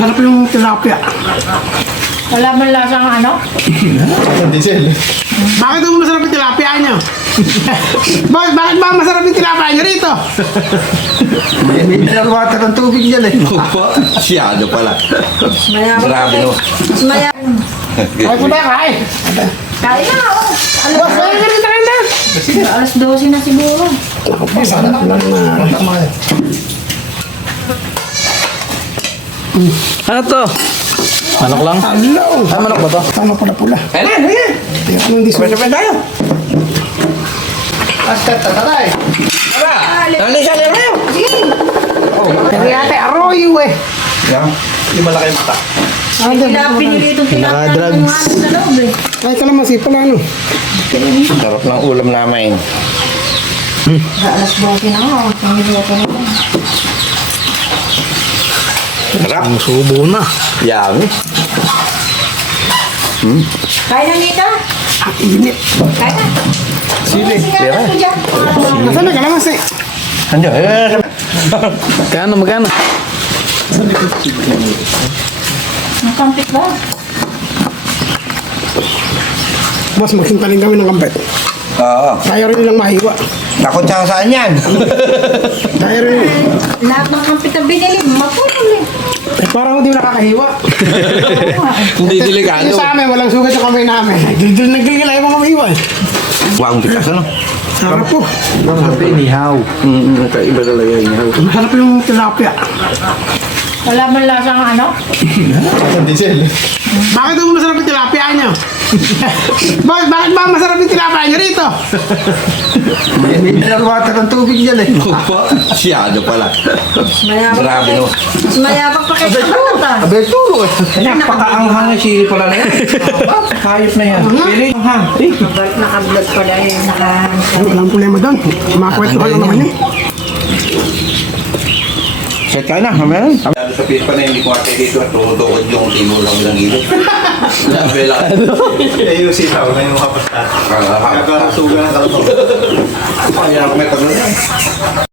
Masarap yung tilapia. Wala man lasang ano? Diesel. Bakit mo masarap yung tilapia niyo? Bakit ba masarap yung tilapia niyo rito? May mineral water ng tubig dyan eh. Opo, siyado pala. Mayabang Grabe no. Mas mayabang. Ay, punta kain. Kaya na, oh. Boss, kaya ka rin kain na. Alas 12 na siguro. Masarap lang na. Ano to? Manok lang? Hello. Ay, manok ba to? Tama pula-pula. Ayan, ayan. Teka nang diso. Sabay tayo. Hasta tatay. Tara, nandun siya lang kayo. Pero yate, arroyo eh. Yan. Yung malaki mata. Sila pinilitong tilapia ng ano sa loob eh. Ay, kalamansi pala ano. Sarap ng ulam namin. Sa alas 12 na ako. Pangiliwa na lang. Sarap. Subo na. Yummy. Kaya na Nita? Ang init. Kaya na. Sili. Sigaran ko dyan. Nasaan na kalamansi? Andiyo, Magkano? Nakampit ba? Mas magsintaling kami ng kampet. Oo. Kaya rin nilang mahiwa. Takot siya saan yan. Kaya rin. Lahat ng kampit na binili, mapulol eh. Eh, parang hindi nakakahiwa. Hindi delikado. Yung sa amin, walang sugat sa kamay namin. Nagigil ayaw mga mahiwa. Wang tikas ano? Sarap po. Sabi nihaw. Kaiba talaga yung Masarap yung tilapia. Wala man lasang ano? Diesel. Bakit mo masarap yung tilapia niyo? Bakit ba masarap yung tilapia niyo rito? May mineral water ng tubig dyan eh. Opo, siyado pala. Mas mayabang Grabe no. Mas mayabang pa kayo sa bata. Abay, turo eh. Napakaanghang na sili pala na yan. Hayop na yan. Pili. Naka-vlog pala eh. Walang problema doon. Makakwentuhan lang naman eh. Set ka na, mamaya. Sabi sa pispa na hindi ko ate dito at tumutukod yung timo lang ng ilog. Sabi lang. Eh, yung sitaw na yung kapasta. Kakarusugan ng kalapag. Kaya ako may pagod yan.